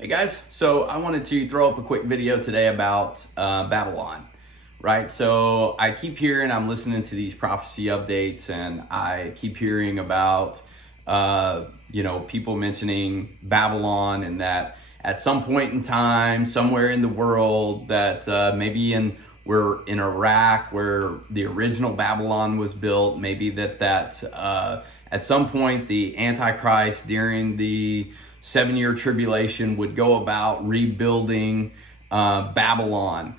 Hey guys, so I wanted to throw up a quick video today about Babylon, right? So I keep hearing, I'm listening to these prophecy updates, and I keep hearing about, people mentioning Babylon, and that at some point in time, somewhere in the world, that we're in Iraq, where the original Babylon was built. Maybe that at some point the Antichrist during the 7-year tribulation would go about rebuilding Babylon,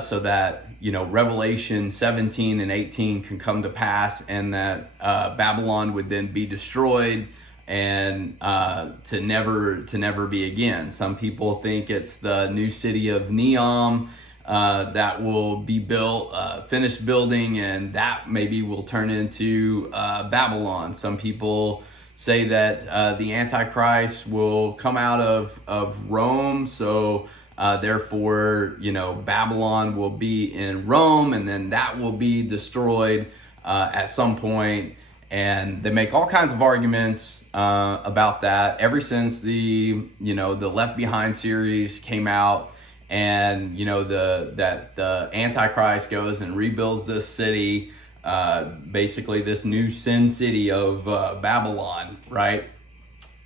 so that Revelation 17 and 18 can come to pass, and that Babylon would then be destroyed and to never be again. Some people think it's the new city of Neom that will be built, finished building, and that maybe will turn into Babylon. Some people say that the Antichrist will come out of Rome, so therefore, Babylon will be in Rome, and then that will be destroyed at some point. And they make all kinds of arguments about that ever since the Left Behind series came out, and the Antichrist goes and rebuilds this city. Basically this new sin city of Babylon, right?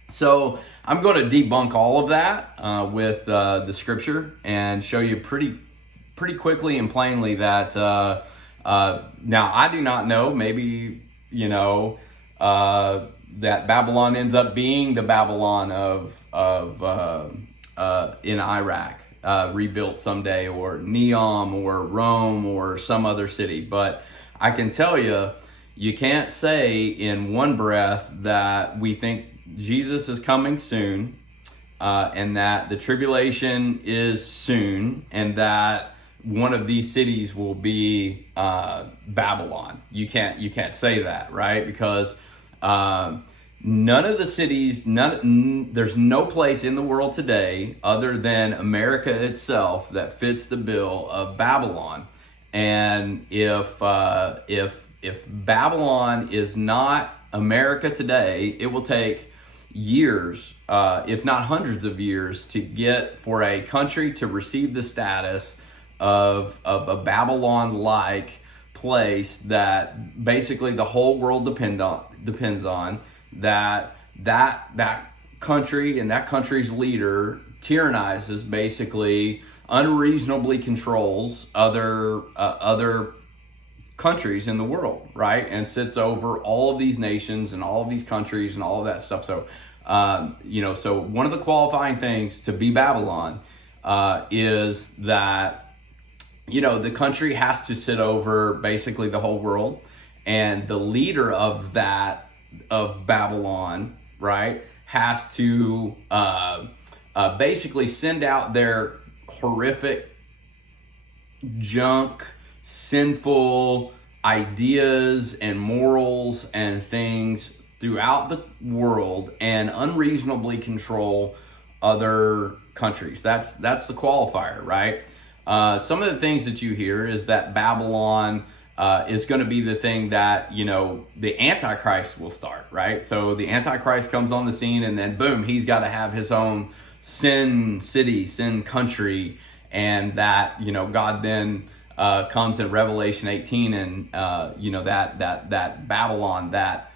So I'm going to debunk all of that with the scripture, and show you pretty quickly and plainly that now I do not know, maybe that Babylon ends up being the Babylon of in Iraq, rebuilt someday, or Neom, or Rome, or some other city. But I can tell you, you can't say in one breath that we think Jesus is coming soon, and that the tribulation is soon, and that one of these cities will be Babylon. You can't say that, right? Because none of the cities, there's no place in the world today other than America itself that fits the bill of Babylon. And if Babylon is not America today, it will take years, if not hundreds of years, for a country to receive the status of a Babylon-like place that basically the whole world depends on. That country and that country's leader tyrannizes, basically unreasonably controls other countries in the world, right? And sits over all of these nations and all of these countries and all of that stuff. So, so one of the qualifying things to be Babylon is that, the country has to sit over basically the whole world, and the leader of Babylon, right, has to basically send out their horrific junk, sinful ideas and morals and things throughout the world, and unreasonably control other countries. That's the qualifier, right? Some of the things that you hear is that Babylon is going to be the thing that the Antichrist will start, right? So the Antichrist comes on the scene, and then boom, he's got to have his own sin city, sin country, and that God then comes in Revelation 18, and that Babylon, that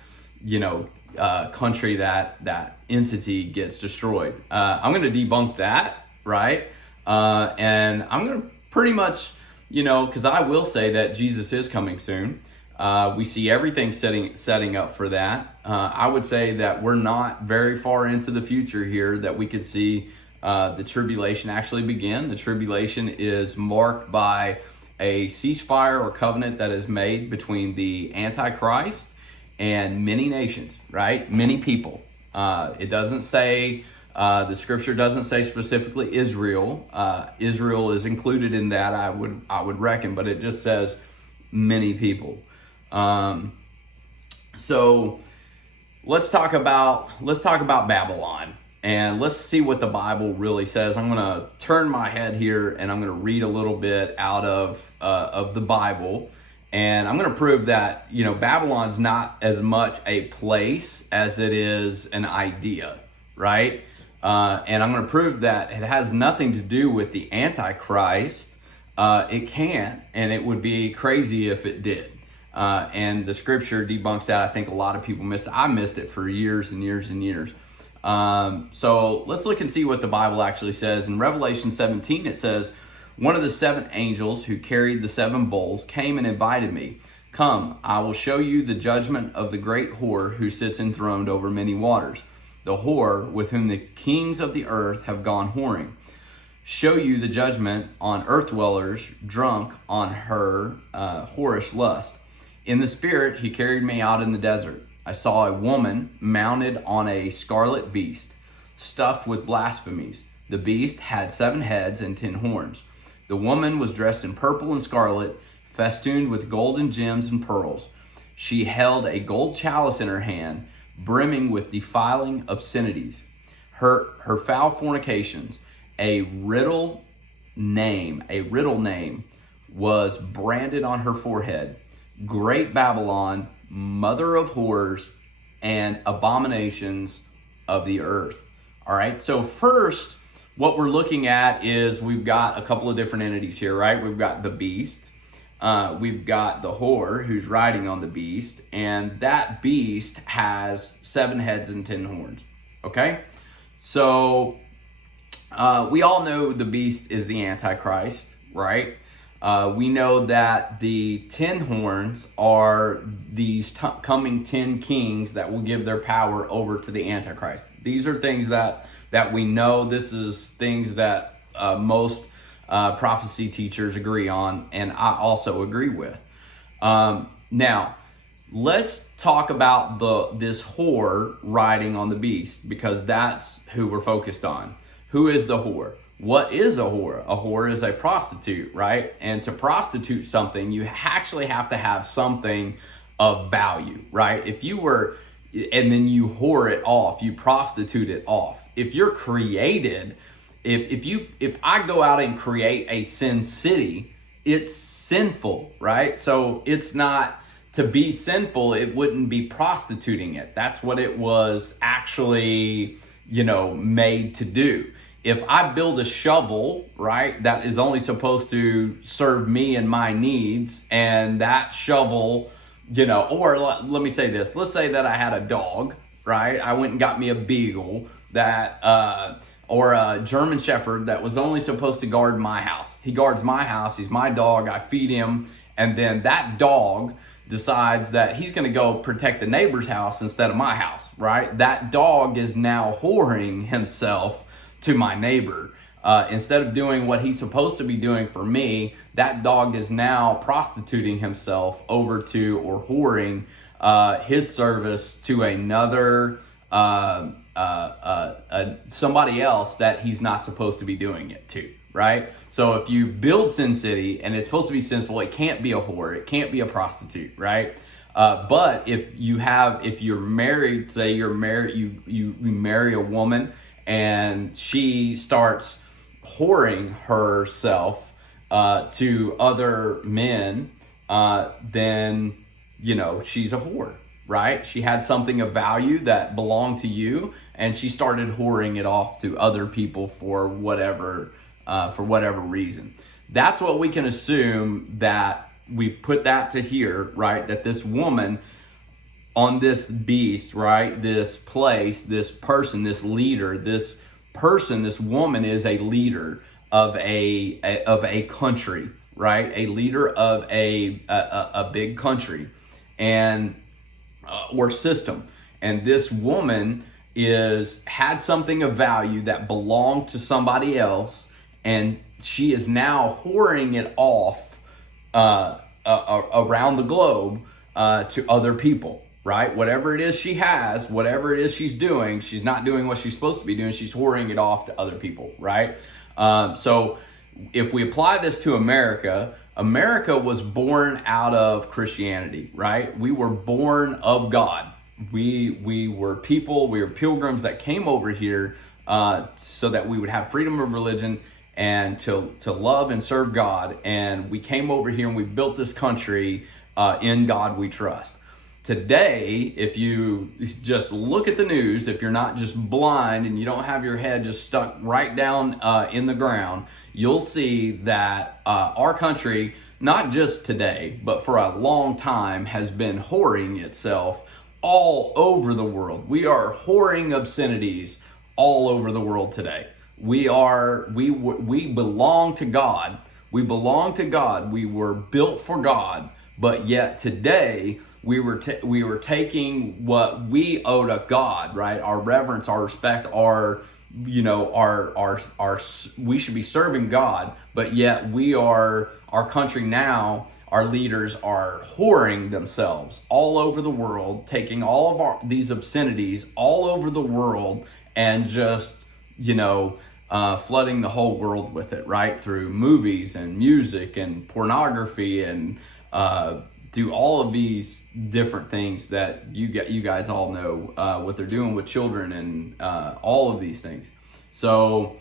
country, that entity gets destroyed. I'm going to debunk that, right? And I'm going to pretty much, because I will say that Jesus is coming soon. We see everything setting up for that. I would say that we're not very far into the future here that we could see the tribulation actually begin. The tribulation is marked by a ceasefire or covenant that is made between the Antichrist and many nations, right? Many people. It doesn't say, the scripture doesn't say specifically Israel. Israel is included in that, I would reckon, but it just says many people. So let's talk about Babylon, and let's see what the Bible really says. I'm going to turn my head here, and I'm going to read a little bit out of the Bible, and I'm going to prove that Babylon's not as much a place as it is an idea, right? And I'm going to prove that it has nothing to do with the Antichrist. It can't, and it would be crazy if it did. And the scripture debunks that. I think a lot of people missed it. I missed it for years and years and years. So let's look and see what the Bible actually says. In Revelation 17, it says, "One of the 7 angels who carried the 7 bowls came and invited me. Come, I will show you the judgment of the great whore who sits enthroned over many waters, the whore with whom the kings of the earth have gone whoring. Show you the judgment on earth dwellers drunk on her whorish lust. In the spirit, he carried me out in the desert. I saw a woman mounted on a scarlet beast, stuffed with blasphemies. The beast had 7 heads and 10 horns. The woman was dressed in purple and scarlet, festooned with golden gems and pearls. She held a gold chalice in her hand, brimming with defiling obscenities. Her foul fornications, a riddle name was branded on her forehead. Great Babylon, mother of whores and abominations of the earth." All right, so first, what we're looking at is we've got a couple of different entities here, right? We've got the beast, we've got the whore who's riding on the beast, and that beast has 7 heads and 10 horns, okay? So we all know the beast is the Antichrist, right? We know that the 10 horns are these coming 10 kings that will give their power over to the Antichrist. These are things that we know. This is things that most prophecy teachers agree on, and I also agree with. Now, let's talk about this whore riding on the beast, because that's who we're focused on. Who is the whore? What is a whore? A whore is a prostitute, right? And to prostitute something, you actually have to have something of value, right? If you were, and then you whore it off, you prostitute it off. If you're created, if I go out and create a sin city, it's sinful, right? So it's not, to be sinful, it wouldn't be prostituting it. That's what it was actually, made to do. If I build a shovel, right, that is only supposed to serve me and my needs, and that shovel, or let me say this, let's say that I had a dog, right? I went and got me a beagle or a German Shepherd that was only supposed to guard my house. He guards my house, he's my dog, I feed him, and then that dog decides that he's gonna go protect the neighbor's house instead of my house, right? That dog is now whoring himself to my neighbor. Instead of doing what he's supposed to be doing for me, that dog is now prostituting himself over to, or whoring his service to another, somebody else that he's not supposed to be doing it to, right? So if you build Sin City and it's supposed to be sinful, it can't be a whore, it can't be a prostitute, right? But if you're married, say you're married, you marry a woman and she starts whoring herself to other men, then, she's a whore, right? She had something of value that belonged to you, and she started whoring it off to other people for whatever reason. That's what we can assume, that we put that to here, right? That this woman on this beast, right, this place, this person, this leader, this woman is a leader of a country, right? A leader of a big country and or system. And this woman had something of value that belonged to somebody else, and she is now whoring it off around the globe to other people, right? Whatever it is she has, whatever it is she's doing, she's not doing what she's supposed to be doing. She's whoring it off to other people, right? So if we apply this to America, America was born out of Christianity, right? We were born of God. We were people, we were pilgrims that came over here so that we would have freedom of religion and to love and serve God. And we came over here and we built this country in God we trust. today, if you just look at the news, if you're not just blind and you don't have your head just stuck right down in the ground, you'll see that our country, not just today, but for a long time, has been whoring itself all over the world. We are whoring obscenities all over the world today. We belong to God. We belong to God. We were built for God. But yet today we were taking what we owe to God, right? Our reverence, our respect, our we should be serving God, but yet our country now, our leaders are whoring themselves all over the world, taking all of these obscenities all over the world and just, flooding the whole world with it, right? Through movies and music and pornography and do all of these different things that you guys all know what they're doing with children and all of these things. So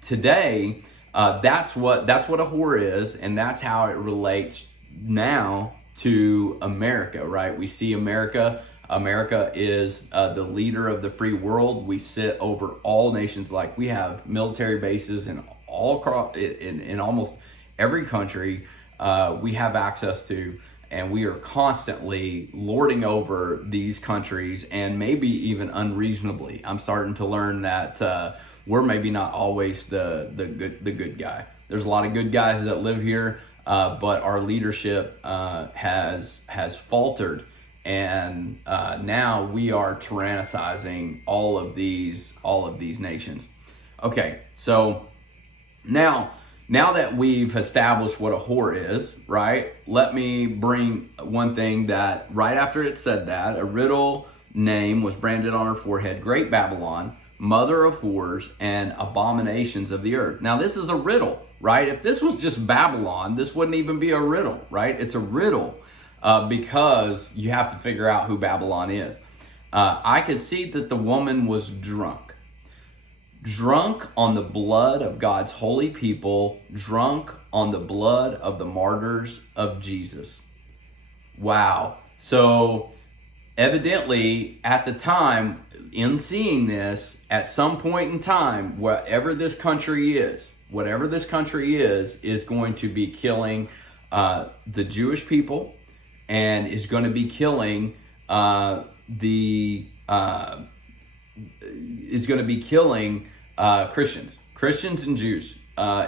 today, that's what a whore is, and that's how it relates now to America, right? We see America. America is the leader of the free world. We sit over all nations. Like, we have military bases in almost every country we have access to, and we are constantly lording over these countries, and maybe even unreasonably. I'm starting to learn that we're maybe not always the good guy. There's a lot of good guys that live here, but our leadership has faltered, and now we are tyrannicizing all of these nations. Okay, so now that we've established what a whore is, right? Let me bring one thing that right after it said that, a riddle name was branded on her forehead: Great Babylon, mother of whores and abominations of the earth. Now, this is a riddle, right? If this was just Babylon, this wouldn't even be a riddle, right? It's a riddle because you have to figure out who Babylon is. I could see that the woman was drunk on the blood of God's holy people, drunk on the blood of the martyrs of Jesus. Wow. So evidently at the time, in seeing this, at some point in time, whatever this country is going to be killing the Jewish people, and is going to be killing Christians and Jews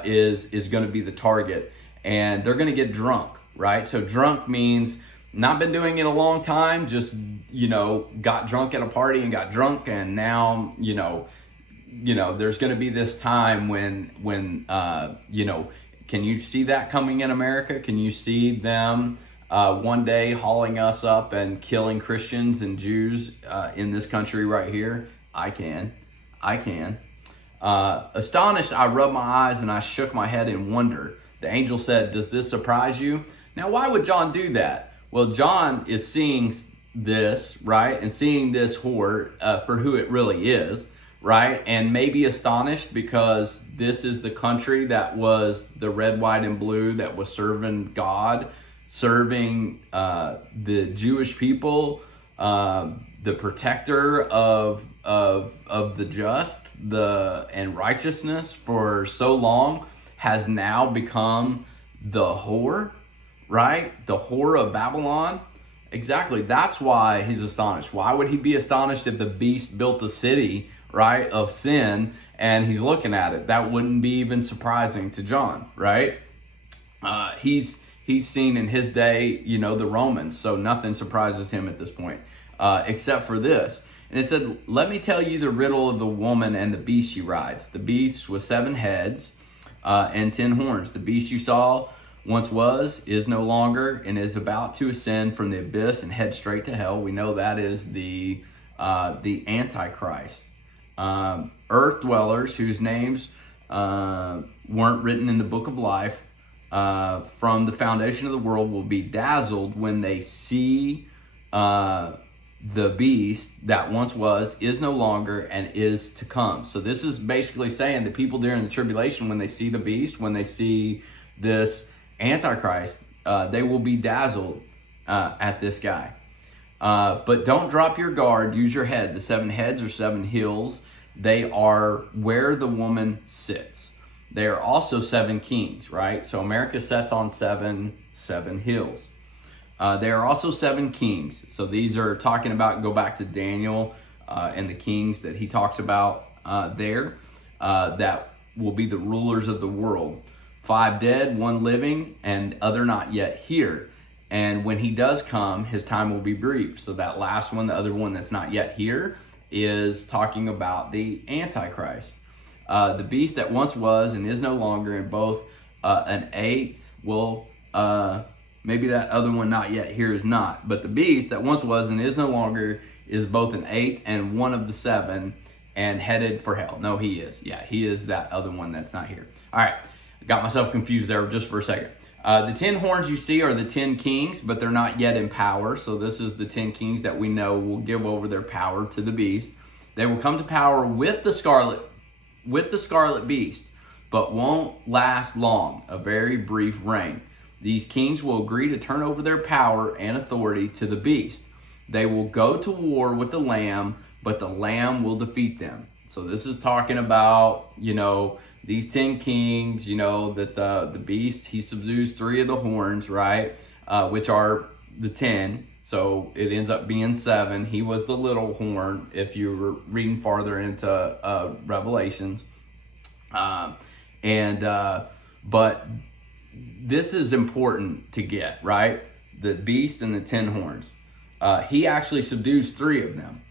is going to be the target, and they're going to get drunk, right? So drunk means not been doing it a long time, just, got drunk at a party and got drunk, and now, there's going to be this time when can you see that coming in America? Can you see them one day hauling us up and killing Christians and Jews in this country right here? I can. Astonished, I rubbed my eyes and I shook my head in wonder. The angel said, "Does this surprise you?" Now, why would John do that? Well, John is seeing this, right? And seeing this whore for who it really is, right? And maybe astonished because this is the country that was the red, white, and blue that was serving God, serving the Jewish people, the protector of the just, and righteousness for so long, has now become the whore, right? The whore of Babylon. Exactly. That's why he's astonished. Why would he be astonished if the beast built a city, right, of sin, and he's looking at it? That wouldn't be even surprising to John, right? He's seen in his day, the Romans, so nothing surprises him at this point, except for this. And it said, "Let me tell you the riddle of the woman and the beast she rides. The beast with 7 heads and 10 horns. The beast you saw once was, is no longer, and is about to ascend from the abyss and head straight to hell." We know that is the Antichrist. Earth dwellers whose names weren't written in the book of life from the foundation of the world will be dazzled when they see the beast that once was, is no longer, and is to come. So this is basically saying the people during the tribulation, when they see the beast, when they see this Antichrist, they will be dazzled at this guy. But don't drop your guard. Use your head. The 7 heads or 7 hills, they are where the woman sits. They are also 7 kings, right? So America sits on 7 hills. There are also 7 kings. So these are talking about, go back to Daniel and the kings that he talks about there, that will be the rulers of the world. 5 dead, 1 living, and other not yet here. And when he does come, his time will be brief. So that last one, the other one that's not yet here, is talking about the Antichrist. The beast that once was and is no longer, and both an eighth will, maybe that other one not yet here is not, but the beast that once was and is no longer is both an eighth and one of the 7 and headed for hell. No, he is. Yeah, he is that other one that's not here. All right, got myself confused there just for a second. The 10 horns you see are the 10 kings, but they're not yet in power. So this is the 10 kings that we know will give over their power to the beast. They will come to power with the scarlet beast, but won't last long, a very brief reign. These kings will agree to turn over their power and authority to the beast. They will go to war with the Lamb, but the Lamb will defeat them. So this is talking about, these 10 kings, that the beast, he subdues 3 of the horns, right? Which are the 10. So it ends up being 7. He was the little horn if you were reading farther into Revelations. But this is important to get, right? The beast and the 10 horns. He actually subdues 3 of them.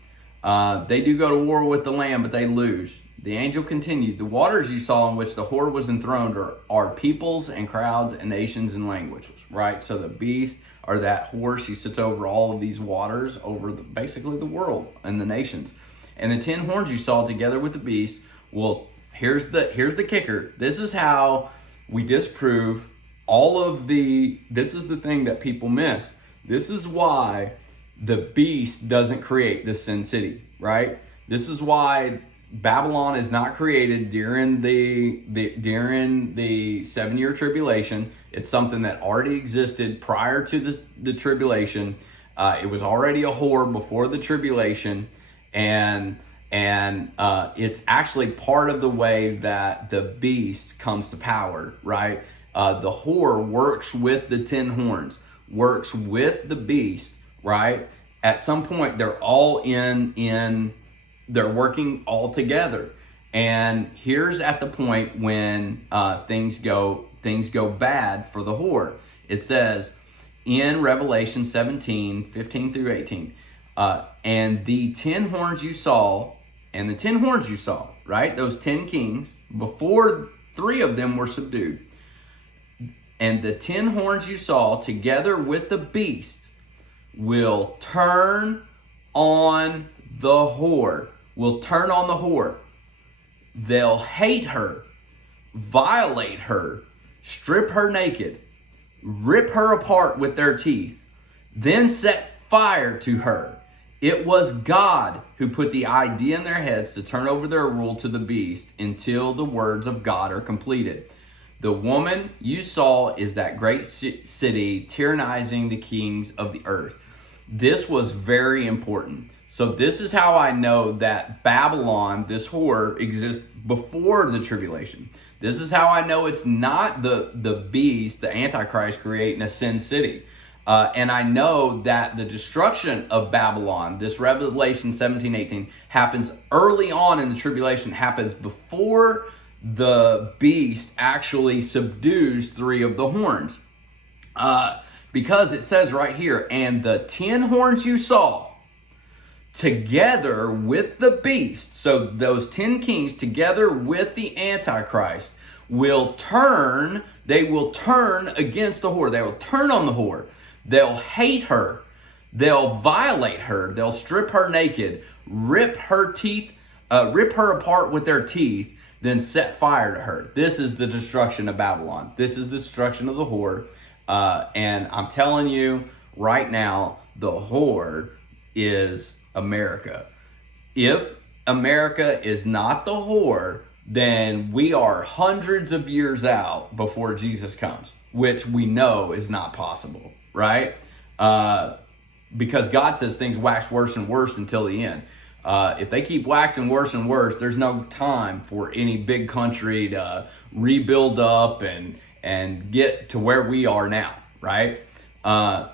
They do go to war with the Lamb, but they lose. The angel continued, the waters you saw in which the whore was enthroned are peoples and crowds and nations and languages, right? So the beast, or that whore, she sits over all of these waters, over basically the world and the nations. And the 10 horns you saw together with the beast, well, here's the kicker. This is how we disprove this is the thing that people miss. This is why the beast doesn't create the Sin City, right? This is why Babylon is not created during the 7-year tribulation. It's something that already existed prior to the tribulation. It was already a whore before the tribulation, and it's actually part of the way that the beast comes to power, right? The whore works with the 10 horns, works with the beast, right? At some point, they're all they're working all together. And here's at the point when things go bad for the whore. It says in Revelation 17, 15 through 18, and the 10 horns you saw, right? Those 10 kings, before 3 of them were subdued. And the 10 horns you saw together with the beast will turn on the whore. They'll hate her, violate her, strip her naked, rip her apart with their teeth, then set fire to her. It was God who put the idea in their heads to turn over their rule to the beast until the words of God are completed. The woman you saw is that great city tyrannizing the kings of the earth. This was very important. So this is how I know that Babylon, this whore, exists before the tribulation. This is how I know it's not the beast, the Antichrist, creating a sin city. And I know that the destruction of Babylon, this Revelation 17:18, happens early on in the tribulation, happens before the beast actually subdues 3 of the horns. Because it says right here, and the 10 horns you saw together with the beast, so those 10 kings together with the Antichrist will turn against the whore. They will turn on the whore. They'll hate her. They'll violate her. They'll strip her naked, rip her apart with their teeth, then set fire to her. This is the destruction of Babylon. This is the destruction of the whore. And I'm telling you right now, the whore is America. If America is not the whore, then we are hundreds of years out before Jesus comes, which we know is not possible, right? because God says things wax worse and worse until the end. If they keep waxing worse and worse, there's no time for any big country to rebuild up and get to where we are now, right?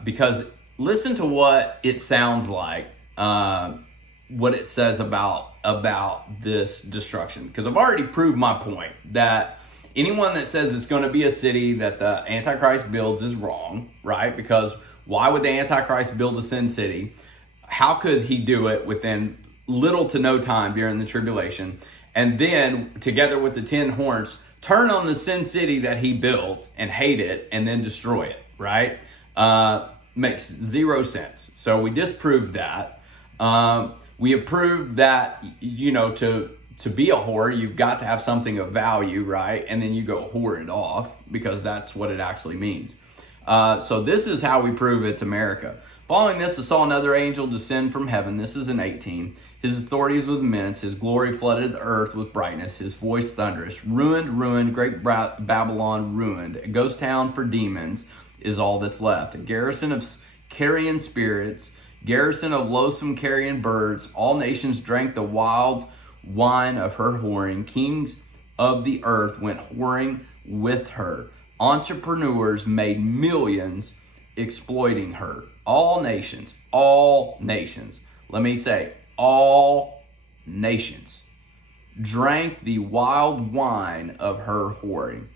Because listen to what it sounds like, what it says about this destruction. Because I've already proved my point that anyone that says it's going to be a city that the Antichrist builds is wrong, right? Because why would the Antichrist build a sin city? How could he do it within little to no time during the tribulation? And then, together with the 10 horns, turn on the sin city that he built and hate it and then destroy it, right? Makes zero sense. So we disproved that. We have proved that, to be a whore, you've got to have something of value, right? And then you go whore it off, because that's what it actually means. So this is how we prove it's America. Following this, I saw another angel descend from heaven. This is in 18. His authority was immense. His glory flooded the earth with brightness. His voice thunderous. Ruined, ruined, great Babylon ruined. A ghost town for demons is all that's left. A garrison of carrion spirits, garrison of loathsome carrion birds. All nations drank the wild wine of her whoring. Kings of the earth went whoring with her. Entrepreneurs made millions exploiting her. All nations, let me say, all nations drank the wild wine of her whoring.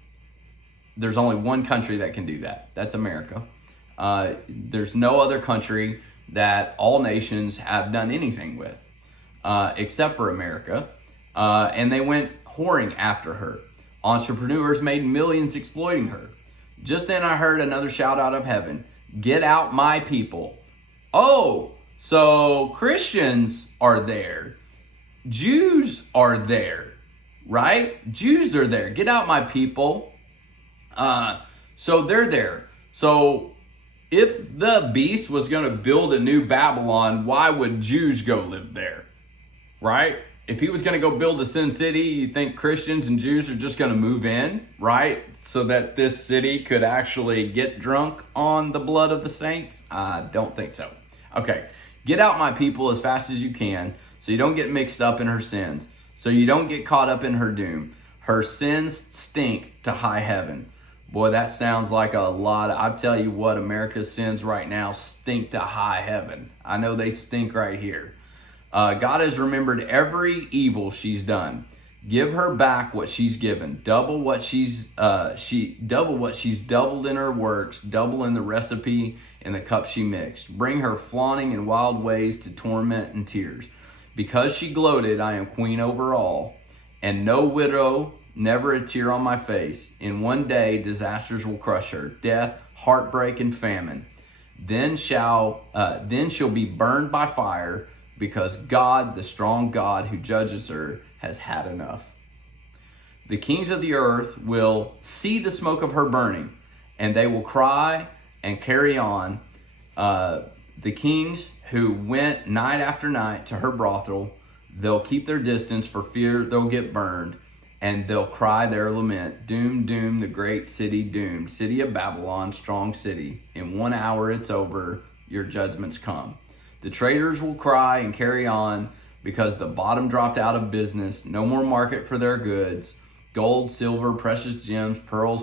There's only one country that can do that. That's America. There's no other country that all nations have done anything with, except for America. And they went whoring after her. Entrepreneurs made millions exploiting her. Just then I heard another shout out of heaven. Get out, my people. Oh, so Christians are there. Jews are there, right? Jews are there. Get out, my people. So they're there. So if the beast was going to build a new Babylon, why would Jews go live there, right? If he was going to go build a sin city, you think Christians and Jews are just going to move in, right? So that this city could actually get drunk on the blood of the saints? I don't think so. Okay, get out, my people, as fast as you can, so you don't get mixed up in her sins, so you don't get caught up in her doom. Her sins stink to high heaven. Boy, that sounds like a lot. I tell you what, America's sins right now stink to high heaven. I know they stink right here. God has remembered every evil she's done. Give her back what she's given. Double what she's doubled in her works. Double in the recipe in the cup she mixed. Bring her flaunting in wild ways to torment and tears. Because she gloated, I am queen over all, and no widow, never a tear on my face. In one day, disasters will crush her. Death, heartbreak, and famine. Then she'll be burned by fire, because God, the strong God who judges her, has had enough. The kings of the earth will see the smoke of her burning, and they will cry and carry on. The kings who went night after night to her brothel, they'll keep their distance for fear they'll get burned, and they'll cry their lament. Doom, doom, the great city doomed. City of Babylon, strong city. In 1 hour it's over, your judgments come. The traders will cry and carry on, because the bottom dropped out of business. No more market for their goods. Gold, silver, precious gems, pearls,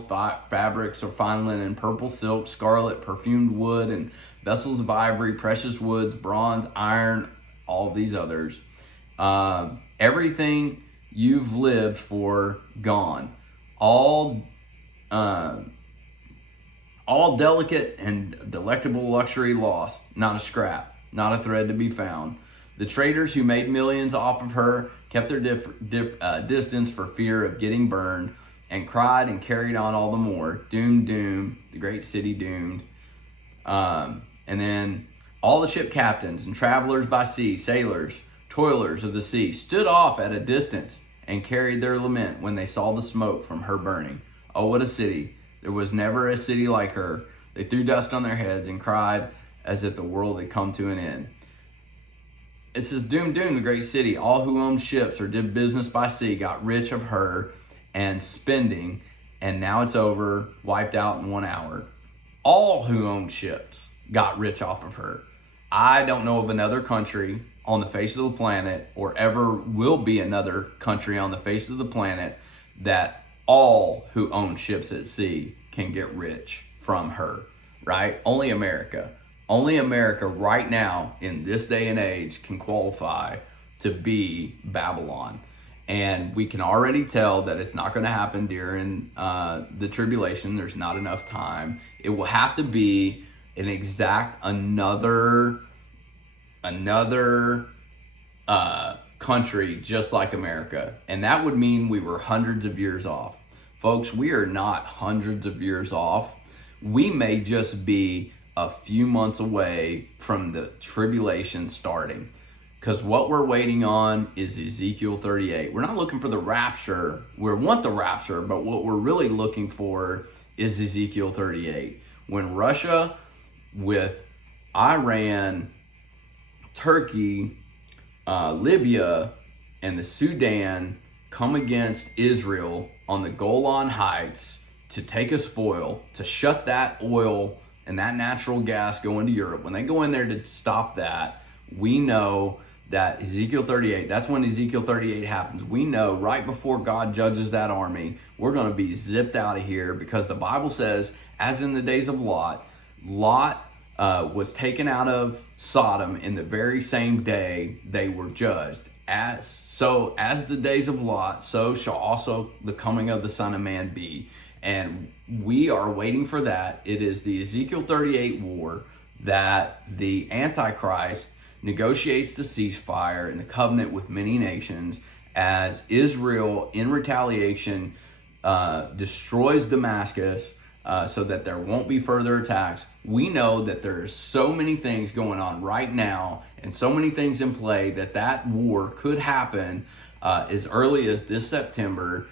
fabrics of fine linen, purple silk, scarlet, perfumed wood, and vessels of ivory, precious woods, bronze, iron, all of these others. Everything you've lived for, gone. All delicate and delectable luxury lost. Not a scrap. Not a thread to be found. The traders who made millions off of her kept their distance for fear of getting burned, and cried and carried on all the more. Doom, doom, the great city doomed. And then all the ship captains and travelers by sea, sailors, toilers of the sea, stood off at a distance and carried their lament when they saw the smoke from her burning. Oh, what a city. There was never a city like her. They threw dust on their heads and cried as if the world had come to an end. It says, doom, doom, the great city. All who owned ships or did business by sea got rich of her and spending, and now it's over, wiped out in 1 hour. All who owned ships got rich off of her. I don't know of another country on the face of the planet, or ever will be another country on the face of the planet, that all who own ships at sea can get rich from her, right? Only America. Only America right now in this day and age can qualify to be Babylon. And we can already tell that it's not going to happen during the tribulation. There's not enough time. It will have to be an exact another country just like America. And that would mean we were hundreds of years off. Folks, we are not hundreds of years off. We may just be a few months away from the tribulation starting. Because what we're waiting on is Ezekiel 38. We're not looking for the rapture. We want the rapture, but what we're really looking for is Ezekiel 38. When Russia, with Iran, Turkey, Libya, and the Sudan come against Israel on the Golan Heights to take a spoil, to shut that oil and that natural gas going to Europe. When they go in there to stop that, we know that Ezekiel 38, that's when Ezekiel 38 happens. We know right before God judges that army, we're going to be zipped out of here, because the Bible says, as in the days of Lot, Lot was taken out of Sodom in the very same day they were judged. As the days of Lot, so shall also the coming of the Son of Man be. And we are waiting for that. It is the Ezekiel 38 war that the Antichrist negotiates the ceasefire and the covenant with many nations, as Israel, in retaliation, destroys Damascus so that there won't be further attacks. We know that there's so many things going on right now and so many things in play that war could happen as early as this September,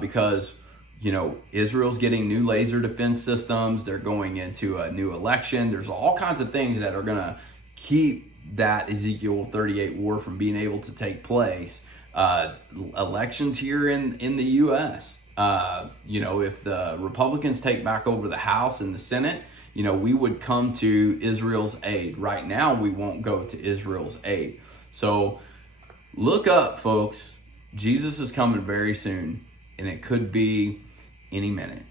because Israel's getting new laser defense systems. They're going into a new election. There's all kinds of things that are going to keep that Ezekiel 38 war from being able to take place. Elections here in the U.S. If the Republicans take back over the House and the Senate, we would come to Israel's aid. Right now, we won't go to Israel's aid. So look up, folks. Jesus is coming very soon, and it could be any minute.